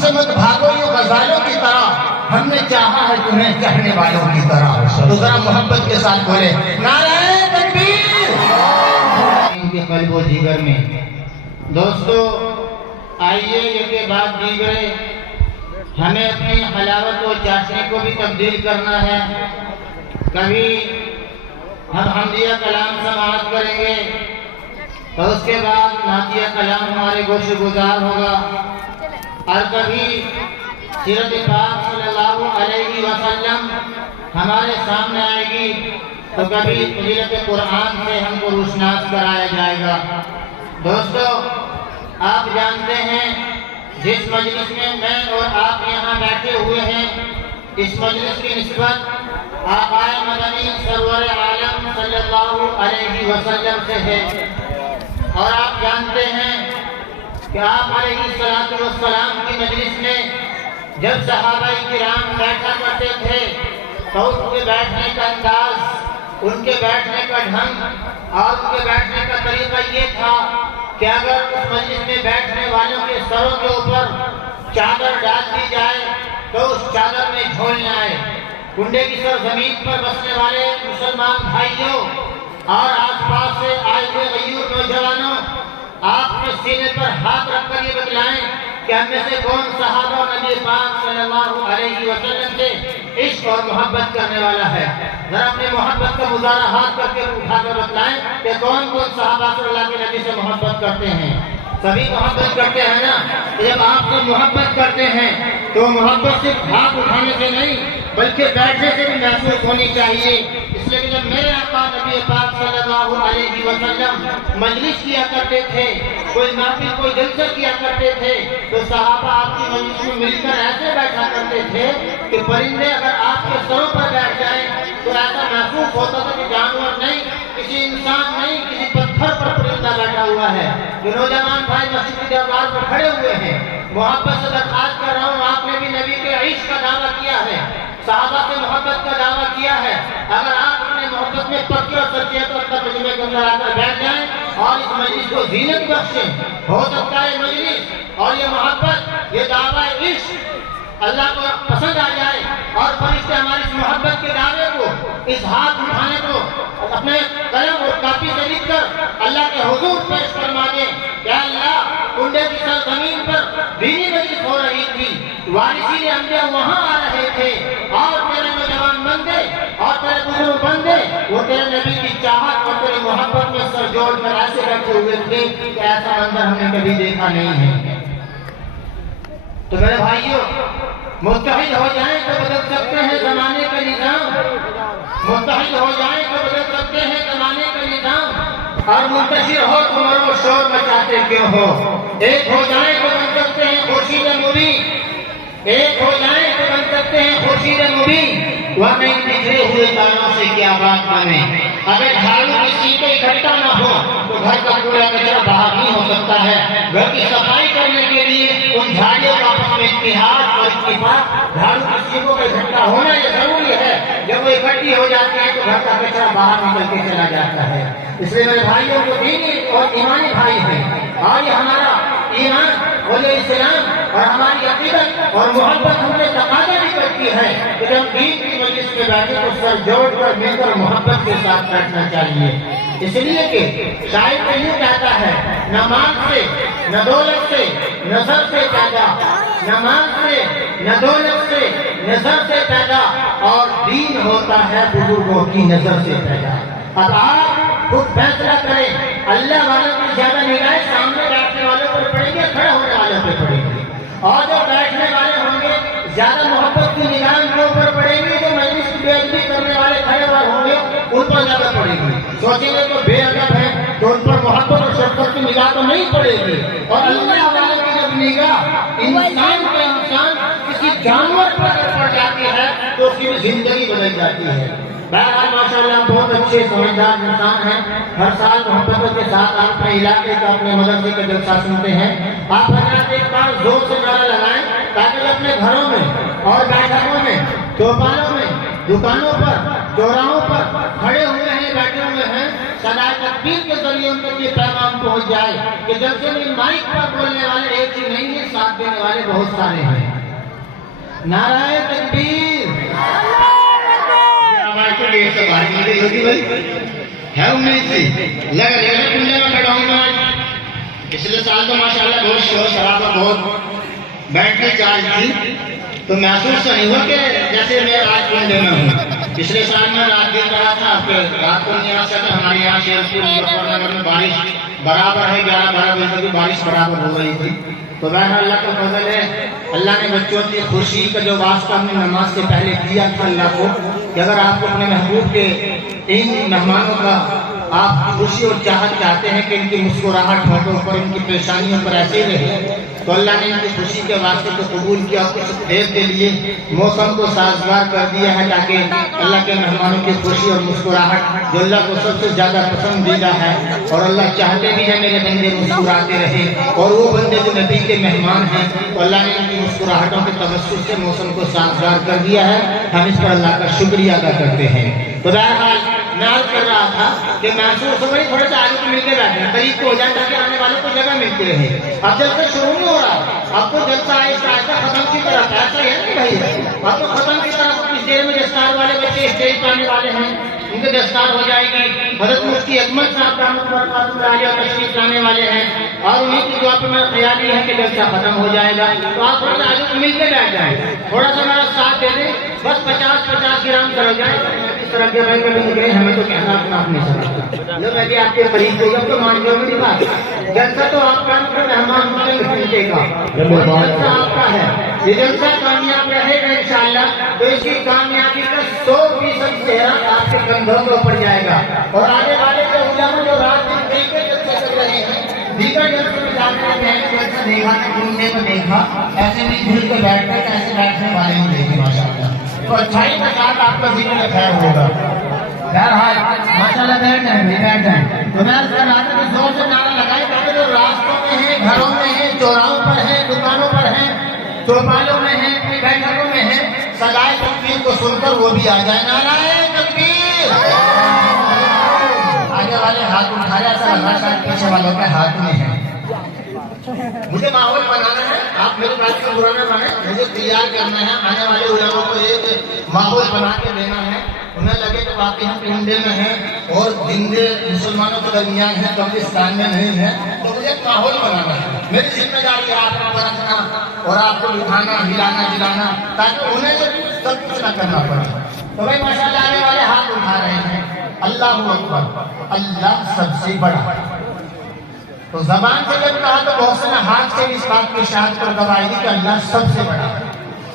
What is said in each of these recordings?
سے مت بھاگو یوں غزالوں کی طرح، ہم نے چاہا ہے تمہیں چاہنے والوں کی طرح۔ تو ذرا محبت کے ساتھ بولے نعرہ تکبیر۔ ان کے قلب و جگر میں دوستو آئیے یہ بات دیگرے، ہمیں اپنی حلاوت و چاشنی کو بھی تبدیل کرنا ہے۔ کبھی ہم حمدیہ کلام سماعت کریں گے تو اس کے بعد نعتیہ کلام ہمارے گوش گزار ہوگا، اور کبھی سیرت پاک صلی اللہ علیہ وسلم ہمارے سامنے آئے گی تو کبھی فضیلت قرآن سے ہم کو روشناس کرایا جائے گا۔ دوستو آپ جانتے ہیں جس مجلس میں میں اور آپ یہاں بیٹھے ہوئے ہیں، اس مجلس کی نسبت آقا مدنی سرور عالم صلی اللہ علیہ وسلم سے ہے، اور آپ جانتے ہیں کہ آپ علیہ السلام کی مجلس میں جب صحابہ کرام بیٹھا کرتے تھے تو ان کے بیٹھنے کا انداز، ان کے بیٹھنے کا ڈھنگ اور ان کے بیٹھنے کا طریقہ یہ تھا کہ اگر اس مجلس میں بیٹھنے والوں کے سروں کے اوپر چادر ڈال دی جائے تو اس چادر میں جھول نہ آئے۔ کنڈے کی سرزمین پر بسنے والے مسلمان بھائیوں اور آس پاس سے آئے ہوئے غیور نوجوانوں، آپ نے سینے پر ہاتھ رکھ کر یہ بتلائیں کہ ہم میں سے کون صحابہ نبی پاک صلی اللہ علیہ وسلم سے عشق اور محبت کرنے والا ہے۔ ذرا اپنی محبت کا مظاہرہ ہاتھ کر کے اٹھا کر بتلائیں کہ کون کون صحابہ صلی اللہ کے نبی سے محبت کرتے ہیں۔ سبھی محبت کرتے ہیں نا؟ جب آپ سے محبت کرتے ہیں تو محبت صرف ہاتھ اٹھانے سے نہیں بلکہ بیٹھنے سے بھی محسوس ہونی چاہیے۔ اس لیے کہ جب میرے آقا نبی پاک صلی اللہ علیہ وسلم مجلس کیا کرتے تھے، کوئی محفل کوئی جلسہ کیا کرتے تھے، تو صحابہ آپ کی مجلس میں مل کر ایسے بیٹھا کرتے تھے کہ پرندے اگر آپ کے سروں پر بیٹھ جائیں تو ایسا محسوس ہوتا تھا کہ جانور نہیں، کسی انسان نہیں، کسی پتھر پر پرندہ بیٹھا ہوا ہے۔ جو نوجوان بھائی مسجد کی دیوار پر کھڑے ہوئے ہیں، محبت سے درخواست کر رہا ہوں، آپ نے بھی نبی کے عشق کا دعویٰ کیا ہے، صحابہ سے محبت کا دعویٰ کیا ہے، اگر آپ اپنے محبت میں پکے اور سچے تو اپنا مجمع کے اندر آ کر بیٹھ جائیں اور اس مجلس کو زینت بخشیں۔ ہو سکتا ہے مجلس اور یہ محبت، یہ دعویٰ عشق اللہ کو پسند آ جائے اور فرشتے ہماری اس محبت کے دعوے کو، اس ہاتھ اٹھانے کو اپنے قلم اور کاپی سے لکھ کر اللہ کے حضور پیش فرما دیں کہ اللہ کنڈے کی سرزمین پر دینی مجلس ہو رہی تھی، وارثین انبیاء وہاں آ رہے تھے اور تیرے نوجوان بندے اور تیرے بزرگ بندے وہ تیرے نبی کی چاہت اور تیری محبت میں سر جوڑ کر ایسے بیٹھے ہوئے تھے کہ ایسا منظر ہم نے کبھی دیکھا نہیں ہے۔ تو میرے بھائیوں، متحد ہو جائیں تو بدل سکتے ہیں زمانے کا نظام، متحد ہو جائیں تو بدل سکتے ہیں زمانے کا نظام، اور منتشر ہو تو مرو شور مچاتے کیوں ہو؟ ایک ہو جائیں تو بن سکتے ہیں خورشید مبین، ایک ہو جائیں تو بن سکتے ہیں خورشید مبین۔ واقعی بکھرے ہوئے تاروں سے کیا بات بنے، اگر جھاڑو کی سیٹیں اکٹھا نہ ہو تو گھر کا کوڑا کچرا باہر نہیں ہو سکتا ہے۔ گھر کی صفائی کرنے کے لیے ان جھاڑیوں کا آپس میں اتحاد اور اتفاق، جھاڑو کی سیٹوں کا اکٹھا ہونا یہ ضروری ہے۔ جب وہ اکٹھی ہو جاتی ہے تو گھر کا کچرا باہر نکل کے چلا جاتا ہے۔ اس لیے میرے بھائیوں کو دینی اور ایمانی بھائی ہیں، اور یہ ہمارا ایمان اور اسلام اور ہماری عقیدت اور محبت ہم نے تقاضا بھی کرتی ہے کہ جب دین کی مجلس میں بیٹھے تو سر جوڑ کر مل کر محبت کے ساتھ بیٹھنا چاہیے۔ اس لیے کہ شاعر تو یوں کہتا ہے، نہ مال سے نہ دولت سے نظر سے پیدا، نہ مال سے نہ دولت سے نظر سے پیدا، اور دین ہوتا ہے بزرگوں کی نظر سے پیدا۔ اب آپ خود فیصلہ کریں، اللہ والوں کی زیادہ نگاہیں سامنے بیٹھنے والوں پر پڑیں گے، کھڑے ہونے والوں پہ پڑیں گے، اور جو بیٹھنے والے ہوں گے زیادہ محبت کی نگاہ ان کے اوپر پڑے گی، جو مجلس کی بے ادبی کرنے والے کھڑے ہوئے ہوں گے ان پر زیادہ پڑے گی۔ سوچیں گے تو بے ادب ہے تو ان پر محبت اور شفقت کی نگاہ تو نہیں پڑے گی، اور اللہ والوں کی جب نگاہ انسان کے انسان کسی جانور پر پڑ جاتی ہے تو اس کی زندگی بدل جاتی ہے۔ بہرحال ماشاءاللہ بہت اچھے سمجھدار انسان ہیں، ہر سال محبت کے ساتھ آپ اپنے علاقے کا اپنے مدرسے کا جلسہ سنتے ہیں۔ آپ حضرات ایک بار زور سے نعرہ لگائیں تاکہ اپنے گھروں میں اور بیٹھکوں میں، چوپالوں میں، دکانوں پر، چوراہوں پر کھڑے ہوئے ہیں، بیٹھے ہوئے ہیں، صدائے تکبیر کے ذریعے ان تک یہ پیغام پہنچ جائے کہ جلسے میں مائک پر بولنے والے ایک ہی نہیں ہیں، ساتھ دینے والے بہت سارے ہیں۔ نعرہ تکبیر! آواز کے لیے سے باری ملے ہوگی بھائی ہے امید سی لگا کنڈے میں کھڑا ہوں میں۔ پچھلے سال تو ماشاءاللہ بہت شور شرابہ بہت بیٹھنے چارج تھی، تو محسوس نہیں ہوا کہ جیسے میں رات کنڈے میں ہوں۔ پچھلے سال میں رات دن رہا تھا، رات کو نہیں آ سکتا۔ ہمارے یہاں شیرپور مظفر نگر میں بارش برابر ہے، 11-12 بجے تک بارش برابر ہو رہی تھی۔ تو بہرحال اللہ کا فضل ہے، اللہ نے بچوں کی خوشی کا جو واسطہ ہم نے نماز سے پہلے دیا تھا اللہ کو کہ اگر آپ کو اپنے محبوب کے ان مہمانوں کا آپ خوشی اور چاہت چاہتے ہیں کہ ان کی مسکراہٹ ہونٹوں پر، ان کی پریشانیوں پر ایسے ہی رہے، تو اللہ نے ان کی خوشی کے واسطے کو قبول کیا، کچھ دیر کے لیے موسم کو سازگار کر دیا ہے تاکہ اللہ کے مہمانوں کی خوشی اور مسکراہٹ جو اللہ کو سب سے زیادہ پسندیدہ ہے، اور اللہ چاہتے بھی ہیں میرے بندے مسکراتے رہے، اور وہ بندے جو نبی کے مہمان ہیں تو اللہ نے ان کی مسکراہٹوں کے تبسم سے موسم کو سازگار کر دیا ہے۔ ہم اس پر اللہ کا شکریہ ادا کرتے ہیں۔ تو بہرحال میں عرض کر رہا تھا کہ محسوس ہو گئی تھوڑے سے آگے کو مل کے بیٹھے ہیں، قریب کو ہو جائے تاکہ آنے والوں کو جگہ ملتی رہے۔ اب جلسہ شروع نہیں ہو رہا، اب تو جلسہ آہستہ آہستہ ختم کی طرف، ایسا ہی ہے نہیں بھائی؟ اب تو ختم کی طرف، کچھ دیر میں دستار والے بچے اسٹیج پہ آنے والے ہیں، ان کے دستار ہو جائے گی۔ حضرت مفتی اکمل صاحب رحمۃ اللہ علیہ تشریف لانے والے ہیں، اور انہیں کی دعا پہ میرا خیال یہ ہے کہ جلسہ ختم ہو جائے گا۔ تو آپ تھوڑا سا آگے کو مل کے بیٹھ جائیں، تھوڑا سا میرا ساتھ دے دیں، بس 50-50 گرام کرو جائے۔ اس طرح کے بھائی کبھی نکلے ہمیں تو کہنا اپنا آپ نہیں سکتا، جو میں بھی آپ کے قریب ہو جب تو مان جو میری بات، جلسہ تو آپ کا مہمان گھنٹے کا جلسہ آپ کا ہے، یہ جلسہ کامیاب رہے گا انشاءاللہ، تو اس کی کامیابی کا 100% چہرہ آپ کے کندھوں کے اوپر جائے گا۔ اور آنے والے جو علماء جو رات دن کئی کے جلسے چل رہے ہیں، دیگر جلسے میں جاتے ہیں، میں نے جلسہ دیکھا کہ گھومنے کو دیکھا، ایسے بھی جھل کے بیٹھتے ہیں، ایسے بیٹھنے والے ہوں دیکھیں ماشاءاللہ، تو اچھائی کے ساتھ آپ کا ذکر خیر ہوگا۔ بہرحال ماشاءاللہ بیٹھ جائیں، تو میں اس کا رات میں زور سے نعرہ لگائے تاکہ جو راستوں میں ہیں، گھروں میں ہیں، چوراہوں پر ہیں، دکانوں پر ہیں، چوپالوں میں ہیں، اپنی بیٹھکوں میں ہیں، سدائے تکبیر کو سن کر وہ بھی آ جائے۔ نعرہ تکبیر! آگے والے ہاتھ اٹھایا ایسا لگا شاید پیچھے والوں کے ہاتھ میں ہے۔ مجھے ماحول بنانا ہے، آپ میری بات کا برا نہ مانیں، مجھے تیار کرنا ہے، آنے والے علماء کو ایک ماحول بنا کے دینا ہے، انہیں لگے کہ واقعی ہم کنڈے میں ہیں اور زندے مسلمانوں کے درمیان ہیں، قبرستان میں نہیں ہیں، تو مجھے ایک ماحول بنانا ہے۔ میری ذمہ داری ہے آپ کو پرکھنا اور آپ کو اٹھانا، ہلانا، جلانا، تاکہ انہیں سب کچھ نہ کرنا پڑے۔ تو بھائی ماشاءاللہ آنے والے ہاتھ اٹھا رہے ہیں، اللہ اکبر، اللہ سب سے بڑا۔ تو زبان سے جب کہا تو بہت سے ہاتھ سے اس بات کی شہادت پر گواہی دی کہ اللہ سب سے بڑا ہے۔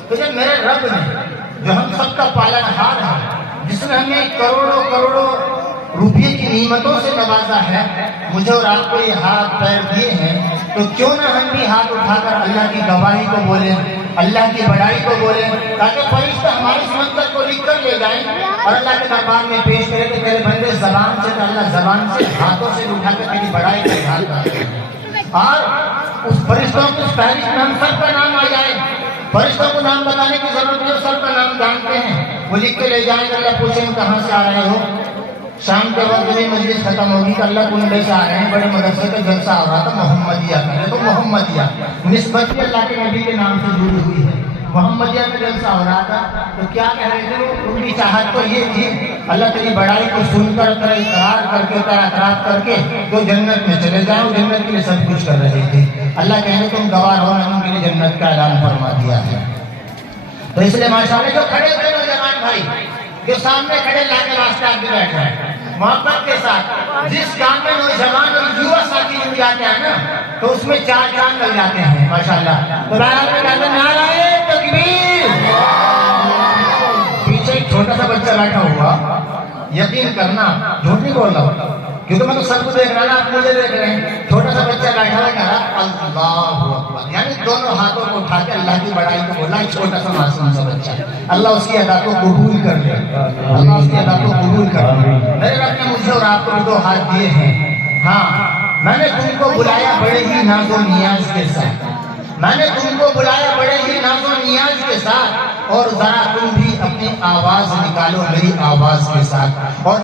تو جب میرے رب نے جو ہم سب کا پالنہار ہے، جس نے ہمیں کروڑوں کروڑوں روپے کی نعمتوں سے نوازا ہے، مجھے اور آپ کو یہ ہاتھ پیر دیے ہیں، تو کیوں نہ ہم بھی ہاتھ اٹھا کر اللہ کی گواہی کو بولیں، اللہ کی بڑائی کو بولیں، تاکہ فرشتہ ہماری اس منظر کو لکھ کر لے جائیں اور اللہ کے دربار میں پیش کرے کہ تیرے بندے زبان سے، اللہ زبان سے، ہاتھوں سے اٹھا کر تیری بڑائی کا اظہار کرتے ہیں، اور اس فرشتوں کی اس فہرست میں ہم سب کا نام آ جائے۔ فرشتوں کو نام بتانے کی ضرورت نہیں، سب کا نام جانتے ہیں، وہ لکھ کے لے جائیں گے۔ اللہ پوچھیں کہاں سے آ رہے ہو، شام کے وقت بھی مجلس ختم ہوگی کہ اللہ کنڈے سے آ رہے ہیں، بڑے مدرسے کا جلسہ ہو رہا تھا، محمدیہ کا، تو محمدیہ نسبت بھی اللہ کے نبی کے نام سے جڑی ہوئی ہے، محمدیہ کا جلسہ ہو رہا تھا، تو کیا کہہ رہے تھے ان کی چاہت تو یہ تھی اللہ تیری بڑائی کو سن کر تیرا اقرار کر کے، تیرا اعتراف کر کے تو جنت میں چلے جاؤ، جنت کے لیے سب کچھ کر رہے تھے۔ اللہ کہنے تم گواہ ہو، میں ان کے لیے جنت کا اعلان فرما دیا ہے۔ تو اس لیے ماشاءاللہ جو کھڑے ہوئے نوجوان بھائی جو سامنے کھڑے لا کے واسطے آدمی بیٹھا ہے، محبت کے ساتھ جس کام میں نوجوان اور یووا ساتھی جڑ جاتے ہیں نا، تو اس میں چار چاند لگ جاتے ہیں ماشاءاللہ۔ تو بہرحال میں کہتا ہوں نعرہ تکبیر! پیچھے ایک چھوٹا سا بچہ بیٹھا ہوا، یقین کرنا جھوٹ نہیں بول رہا کیونکہ میں تو سب کو دیکھ رہا نا، آپ مجھے دیکھ رہے ہیں، چھوٹا سا بچہ بیٹھا ہوا کہہ رہا اللہ اکبر، یعنی دونوں ہاتھوں کو اٹھا کے اللہ کی بڑائی کو بولا، ایک چھوٹا سا معصوم سا بچہ۔ اللہ اس کی ادا کو قبول کر لے، اللہ اس کی ادا کو قبول کر لے۔ میرے رب نے مجھے اور آپ کو دو ہاتھ دیے ہیں، ہاں میں نے تم کو بلایا بڑے ہی ناز و نیاز کے ساتھ، میں نے تم کو بلایا بڑے ہی ناز و نیاز کے ساتھ، اور ذرا تم بھی اپنی آواز نکالو میری آواز کے ساتھ، اور